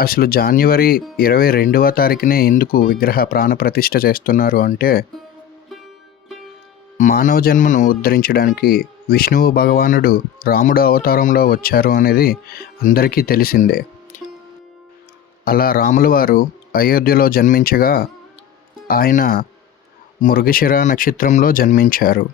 అసలు జాన్యువరి ఇరవై రెండవ తారీఖునే ఎందుకు విగ్రహ ప్రాణప్రతిష్ఠ చేస్తున్నారు అంటే మానవ జన్మను ఉద్ధరించడానికి విష్ణువు భగవానుడు రాముడు అవతారంలో వచ్చారు అనేది అందరికీ తెలిసిందే. అలా రాముల వారు అయోధ్యలో జన్మించగా ఆయన మృగశిర నక్షత్రంలో జన్మించారు.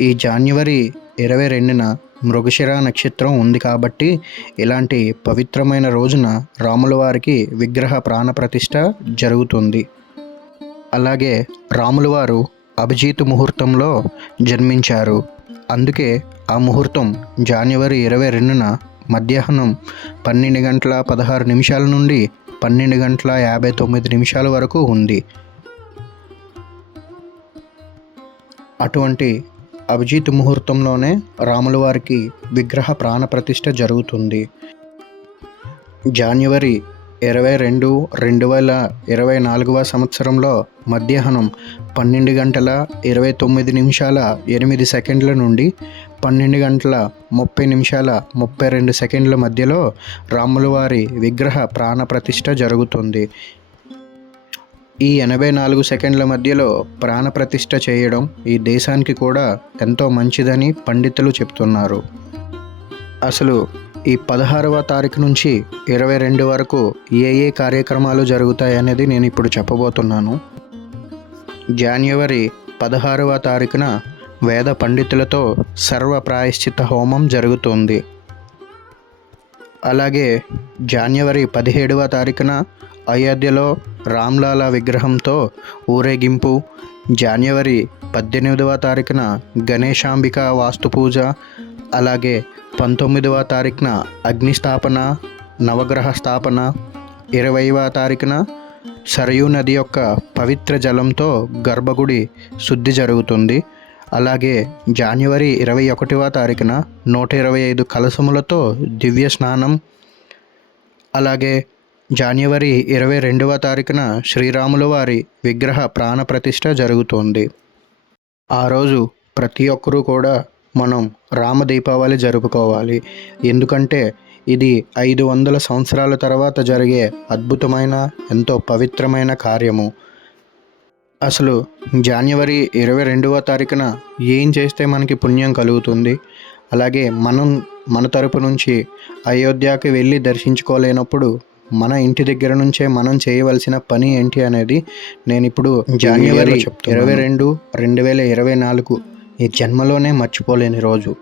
ఈ జాన్యువరి ఇరవై రెండున మృగశిర నక్షత్రం ఉంది కాబట్టి ఇలాంటి పవిత్రమైన రోజున రాముల వారికి విగ్రహ ప్రాణప్రతిష్ఠ జరుగుతుంది. అలాగే రాముల వారు ముహూర్తంలో జన్మించారు. అందుకే ఆ ముహూర్తం జనవరి ఇరవై రెండున మధ్యాహ్నం పన్నెండు గంటల పదహారు నిమిషాల నుండి పన్నెండు గంటల యాభై తొమ్మిది నిమిషాల వరకు ఉంది. అటువంటి అభిజిత్ ముహూర్తంలోనే రాముల వారికి విగ్రహ ప్రాణప్రతిష్ఠ జరుగుతుంది. జాన్యువరి ఇరవై రెండు రెండు వేల ఇరవై నాలుగవ సంవత్సరంలో మధ్యాహ్నం పన్నెండు గంటల ఇరవై తొమ్మిది నిమిషాల ఎనిమిది సెకండ్ల నుండి పన్నెండు గంటల ముప్పై నిమిషాల ముప్పై రెండు సెకండ్ల మధ్యలో రాములవారి విగ్రహ ప్రాణ ప్రతిష్ఠ జరుగుతుంది. ఈ ఎనభై నాలుగు సెకండ్ల మధ్యలో ప్రాణప్రతిష్ఠ చేయడం ఈ దేశానికి కూడా ఎంతో మంచిదని పండితులు చెప్తున్నారు. అసలు ఈ పదహారవ తారీఖు నుంచి ఇరవై రెండు వరకు ఏ ఏ కార్యక్రమాలు జరుగుతాయి అనేది నేను ఇప్పుడు చెప్పబోతున్నాను. జాన్యువరి పదహారవ తారీఖున వేద పండితులతో సర్వ ప్రాయశ్చిత హోమం జరుగుతుంది. అలాగే జాన్యువరి పదిహేడవ తారీఖున అయోధ్యలో రామ్లాల విగ్రహంతో ఊరేగింపు. జనవరి పద్దెనిమిదవ తారీఖున గణేశాంబిక వాస్తు పూజ. అలాగే పంతొమ్మిదవ తారీఖున అగ్నిస్థాపన నవగ్రహ స్థాపన. ఇరవైవ తారీఖున సరయూ నది యొక్క పవిత్ర జలంతో గర్భగుడి శుద్ధి జరుగుతుంది. అలాగే జనవరి ఇరవై ఒకటివ తారీఖున నూట ఇరవై ఐదు కలసములతో దివ్య స్నానం. అలాగే జనవరి ఇరవై రెండవ తారీఖున శ్రీరాముల వారి విగ్రహ ప్రాణప్రతిష్ఠ జరుగుతుంది. ఆ రోజు ప్రతి ఒక్కరూ కూడా మనం రామ దీపావళి జరుపుకోవాలి. ఎందుకంటే ఇది ఐదు వందల సంవత్సరాల తర్వాత జరిగే అద్భుతమైన ఎంతో పవిత్రమైన కార్యము. అసలు జనవరి ఇరవై రెండవ తారీఖున ఏం చేస్తే మనకి పుణ్యం కలుగుతుంది? అలాగే మనం మన తరపు నుంచి అయోధ్యకి వెళ్ళి దర్శించుకోలేనప్పుడు మన ఇంటి దగ్గర నుంచే మనం చేయవలసిన పని ఏంటి అనేది నేను ఇప్పుడు జనవరి ఇరవై రెండు రెండు వేల ఇరవై నాలుగు ఈ జన్మలోనే మర్చిపోలేని రోజు.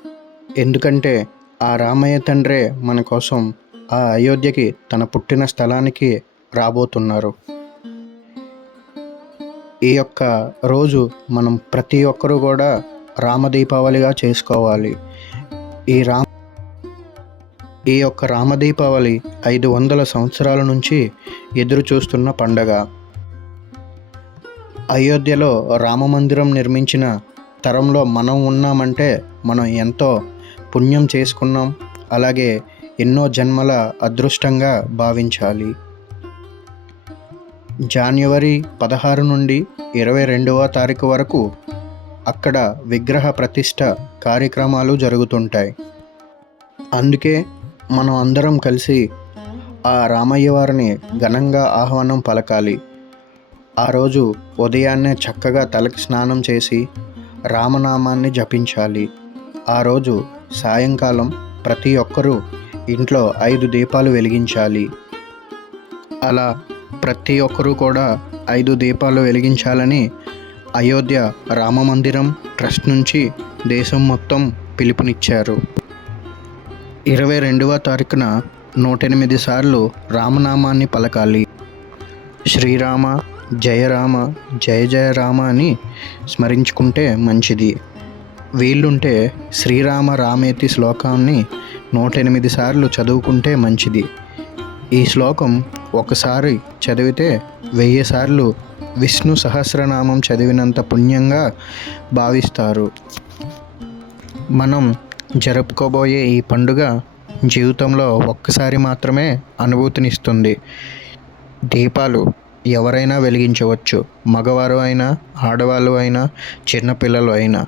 ఎందుకంటే ఆ రామయ్య తండ్రే మన కోసం ఆ అయోధ్యకి తన పుట్టిన స్థలానికి రాబోతున్నారు. ఈ యొక్క రోజు మనం ప్రతి ఒక్కరూ కూడా రామ దీపావళిగా చేసుకోవాలి. ఈ రామ ఈ యొక్క రామదీపావళి ఐదు వందల సంవత్సరాల నుంచి ఎదురు చూస్తున్న పండగ. అయోధ్యలో రామ మందిరం నిర్మించిన తరంలో మనం ఉన్నామంటే మనం ఎంతో పుణ్యం చేసుకున్నాం. అలాగే ఎన్నో జన్మల అదృష్టంగా భావించాలి. జాన్యువరి పదహారు నుండి ఇరవై రెండవ తారీఖు వరకు అక్కడ విగ్రహ ప్రతిష్ట కార్యక్రమాలు జరుగుతుంటాయి. అందుకే మనం అందరం కలిసి ఆ రామయ్య వారిని ఘనంగా ఆహ్వానం పలకాలి. ఆ రోజు ఉదయాన్నే చక్కగా తలకి స్నానం చేసి రామనామాన్ని జపించాలి. ఆ రోజు సాయంకాలం ప్రతి ఒక్కరూ ఇంట్లో ఐదు దీపాలు వెలిగించాలి. అలా ప్రతి ఒక్కరూ కూడా ఐదు దీపాలు వెలిగించాలని అయోధ్య రామ మందిరం ట్రస్ట్ నుంచి దేశం మొత్తం పిలుపునిచ్చారు. ఇరవై రెండవ తారీఖున నూట ఎనిమిది సార్లు రామనామాన్ని పలకాలి. శ్రీరామ జయరామ జయ జయ రామ అని స్మరించుకుంటే మంచిది. వీలుంటే శ్రీరామ రామేతి శ్లోకాన్ని నూట ఎనిమిది సార్లు చదువుకుంటే మంచిది. ఈ శ్లోకం ఒకసారి చదివితే వెయ్యి సార్లు విష్ణు సహస్రనామం చదివినంత పుణ్యంగా భావిస్తారు. మనం జరుపుకోబోయే ఈ పండుగ జీవితంలో ఒక్కసారి మాత్రమే అనుభూతినిస్తుంది. దీపాలు ఎవరైనా వెలిగించవచ్చు. మగవారు అయినా ఆడవాళ్ళు అయినా చిన్నపిల్లలు అయినా.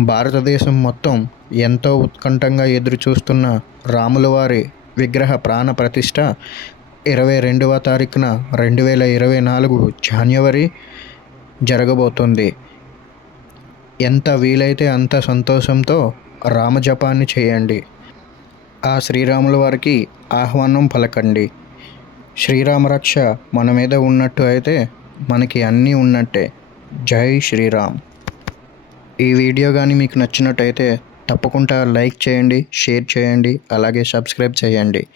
భారతదేశం మొత్తం ఎంతో ఉత్కంఠంగా ఎదురుచూస్తున్న రాములవారి రాముల వారి విగ్రహ ప్రాణ ప్రతిష్ట ఇరవై రెండవ తారీఖున రెండు వేల ఇరవై నాలుగు జనవరి జరగబోతుంది. ఎంత వీలైతే అంత సంతోషంతో రామజపాన్ని చేయండి. ఆ శ్రీరాముల వారికి ఆహ్వానం పలకండి. శ్రీరామరక్ష మన మీద ఉన్నట్టు అయితే మనకి అన్నీ ఉన్నట్టే. జై శ్రీరామ్. ఈ వీడియో కానీ మీకు నచ్చినట్టయితే తప్పకుండా లైక్ చేయండి షేర్ చేయండి అలాగే సబ్స్క్రైబ్ చేయండి.